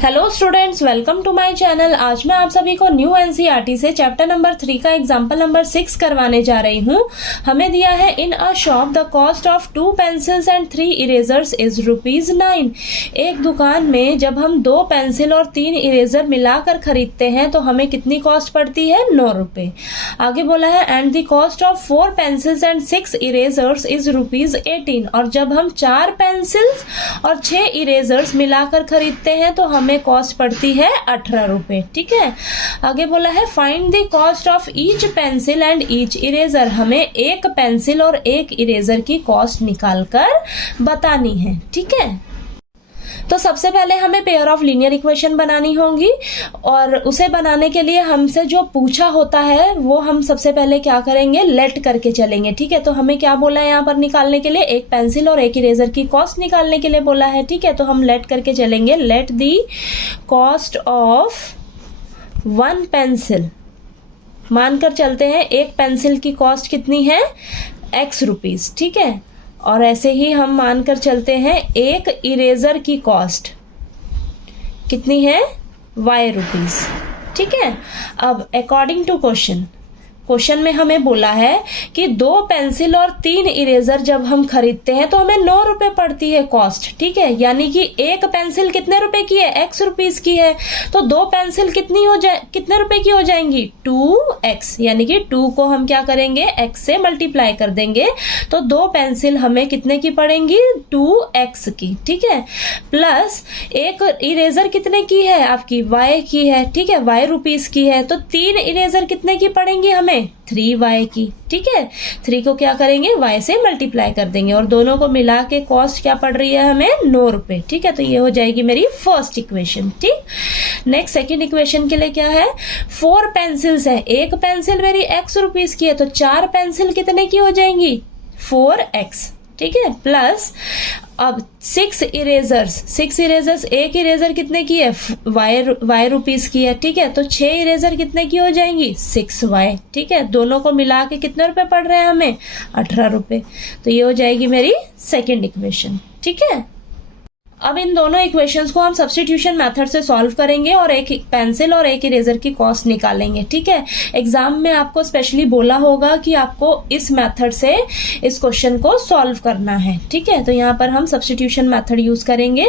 Hello students, welcome to my channel. आज मैं आप सभी को न्यू एनसीईआरटी से चैप्टर नंबर 3 का एग्जाम्पल नंबर 6 करवाने जा रही हूँ। हमें दिया है in a shop the cost of 2 pencils and 3 erasers is ₹9। एक दुकान में जब हम 2 पेंसिल और 3 इरेजर मिलाकर खरीदते हैं तो हमें कितनी कॉस्ट पड़ती है? ₹9। आगे बोला है and the cost of 4 pencils and 6 erasers is ₹18। और जब हम 4 पेंसिल्स और 6 इरेजर्स मिलाकर खरीदते हैं तो हमें कॉस्ट पड़ती है ₹18। ठीक है। आगे बोला है find the cost of each pencil and each eraser. हमें एक पेंसिल और एक इरेजर की कॉस्ट निकालकर बतानी है। ठीक है। तो सबसे पहले हमें पेयर ऑफ लीनियर इक्वेशन बनानी होगी और उसे बनाने के लिए हमसे जो पूछा होता है वो हम सबसे पहले क्या करेंगे, लेट करके चलेंगे। ठीक है। तो हमें क्या बोला है यहाँ पर निकालने के लिए? एक पेंसिल और एक इरेजर की कॉस्ट निकालने के लिए बोला है। ठीक है। तो हम लेट करके चलेंगे। Let the cost of 1 pencil, मानकर चलते हैं एक पेंसिल की कॉस्ट कितनी है? X rupees. ठीक है। और ऐसे ही हम मानकर चलते हैं एक इरेजर की कॉस्ट कितनी है? Y rupees. ठीक है। अब अकॉर्डिंग टू क्वेश्चन में हमें बोला है कि 2 पेंसिल और 3 इरेजर जब हम खरीदते हैं तो हमें ₹9 पड़ती है कॉस्ट। ठीक है। यानी कि एक पेंसिल कितने रुपए की है? X रुपीज की है। तो 2 पेंसिल कितने रुपए की हो जाएंगी? 2X। यानी कि 2 को हम क्या करेंगे? X से मल्टीप्लाई कर देंगे तो 2 पेंसिल हमें कितने की पड़ेंगी? 2X की। ठीक है। प्लस एक इरेजर कितने की है? आपकी Y की है। ठीक है। Y रुपीज की है। तो 3 इरेजर कितने की पड़ेंगी हमें? 3Y की। ठीक है। 3 को क्या करेंगे? Y से मल्टीप्लाई कर देंगे और दोनों को मिला के कॉस्ट क्या पड़ रही है हमें? ₹9। ठीक है। तो ये हो जाएगी मेरी फर्स्ट इक्वेशन। ठीक। नेक्स्ट सेकंड इक्वेशन के लिए क्या है? 4 पेंसिल्स है। एक पेंसिल मेरी X रुपीज की है तो 4 पेंसिल कितने की हो जाएंगी? 4X। ठीक है। प्लस अब 6 इरेजर्स, एक इरेजर कितने की है? Y रुपीज की है। ठीक है। तो 6 इरेजर कितने की हो जाएंगी? 6Y। ठीक है। दोनों को मिला के कितने रुपए पड़ रहे हैं हमें? ₹18। तो ये हो जाएगी मेरी सेकंड इक्वेशन। ठीक है। अब इन दोनों इक्वेशंस को हम सब्स्टिट्यूशन मेथड से सॉल्व करेंगे और एक पेंसिल और एक इरेजर की कॉस्ट निकालेंगे। ठीक है। एग्जाम में आपको स्पेशली बोला होगा कि आपको इस मेथड से इस क्वेश्चन को सॉल्व करना है। ठीक है। तो यहाँ पर हम सब्स्टिट्यूशन मेथड यूज करेंगे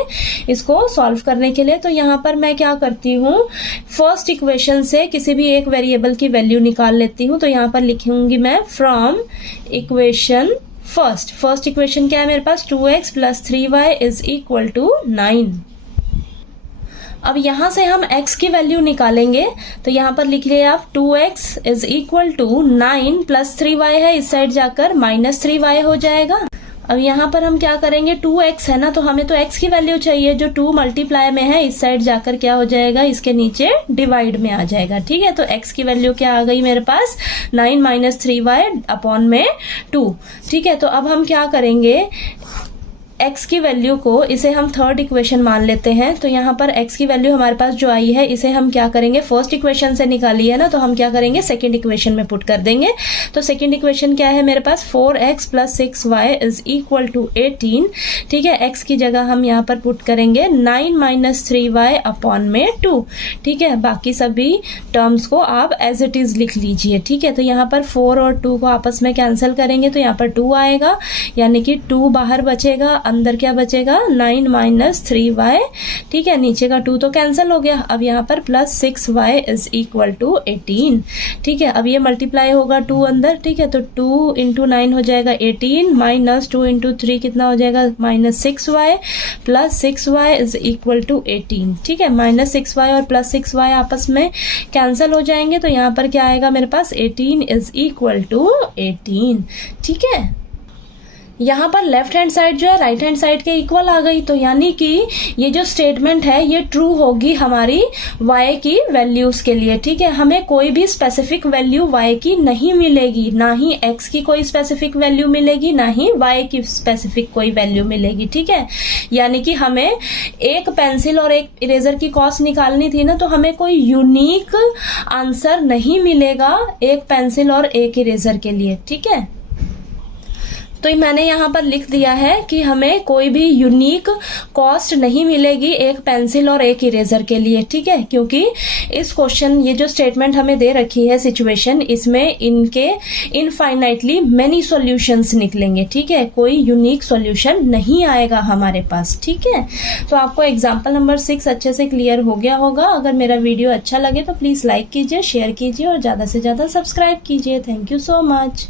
इसको सॉल्व करने के लिए। तो यहाँ पर मैं क्या करती हूँ, फर्स्ट इक्वेशन से किसी भी एक वेरिएबल की वैल्यू निकाल लेती हूँ। तो यहाँ पर लिखूंगी मैं फ्रॉम इक्वेशन फर्स्ट इक्वेशन क्या है मेरे पास? 2x + 3y = 9। अब यहां से हम x की वैल्यू निकालेंगे। तो यहां पर लिख लिया आप 2x = 9 + 3y है, इस साइड जाकर -3y हो जाएगा। अब यहाँ पर हम क्या करेंगे? 2x है ना, तो हमें तो x की वैल्यू चाहिए जो 2 मल्टीप्लाई में है, इस साइड जाकर क्या हो जाएगा? इसके नीचे डिवाइड में आ जाएगा। ठीक है। तो x की वैल्यू क्या आ गई मेरे पास? 9 - 3y/2। ठीक है। तो अब हम क्या करेंगे? x की वैल्यू को, इसे हम थर्ड इक्वेशन मान लेते हैं। तो यहाँ पर x की वैल्यू हमारे पास जो आई है इसे हम क्या करेंगे? फर्स्ट इक्वेशन से निकाली है ना, तो हम क्या करेंगे? सेकंड इक्वेशन में पुट कर देंगे। तो सेकंड इक्वेशन क्या है मेरे पास? 4x + 6y = 18। ठीक है। x की जगह हम यहाँ पर पुट करेंगे 9 - 3y/2। ठीक है। बाकी सभी टर्म्स को आप एज इट इज लिख लीजिए। ठीक है। तो यहाँ पर 4 और 2 को आपस में कैंसिल करेंगे तो यहाँ पर 2 आएगा, यानी कि 2 बाहर बचेगा, अंदर क्या बचेगा? 9 - 3y। ठीक है। नीचे का 2 तो कैंसिल हो गया। अब यहाँ पर +6y = 18। ठीक है। अब ये मल्टीप्लाई होगा 2 अंदर। ठीक है। तो 2 × 9 हो जाएगा 18 -2 × 3 कितना हो जाएगा? -6y + 6y = 18। ठीक है। -6y और +6y आपस में कैंसिल हो जाएंगे तो यहाँ पर क्या आएगा मेरे पास? 18 = 18। ठीक है। यहाँ पर लेफ्ट हैंड साइड जो है राइट हैंड साइड के इक्वल आ गई। तो यानी कि ये जो स्टेटमेंट है ये ट्रू होगी हमारी y की वैल्यूज के लिए। ठीक है। हमें कोई भी स्पेसिफिक वैल्यू y की नहीं मिलेगी, ना ही x की कोई स्पेसिफिक वैल्यू मिलेगी, ना ही y की स्पेसिफिक कोई वैल्यू मिलेगी। ठीक है। यानी कि हमें एक पेंसिल और एक इरेजर की कॉस्ट निकालनी थी ना, तो हमें कोई यूनिक आंसर नहीं मिलेगा एक पेंसिल और एक इरेजर के लिए। ठीक है। तो मैंने यहाँ पर लिख दिया है कि हमें कोई भी यूनिक कॉस्ट नहीं मिलेगी एक पेंसिल और एक इरेजर के लिए, ठीक है, क्योंकि इस क्वेश्चन ये जो स्टेटमेंट हमें दे रखी है सिचुएशन, इसमें इनके इनफाइनाइटली मेनी सॉल्यूशंस निकलेंगे, ठीक है, कोई यूनिक सॉल्यूशन नहीं आएगा हमारे पास, ठीक है। तो आपको एग्जाम्पल नंबर 6 अच्छे से क्लियर हो गया होगा। अगर मेरा वीडियो अच्छा लगे तो प्लीज लाइक कीजिए, शेयर कीजिए और ज्यादा से ज्यादा सब्सक्राइब कीजिए। Thank you so much.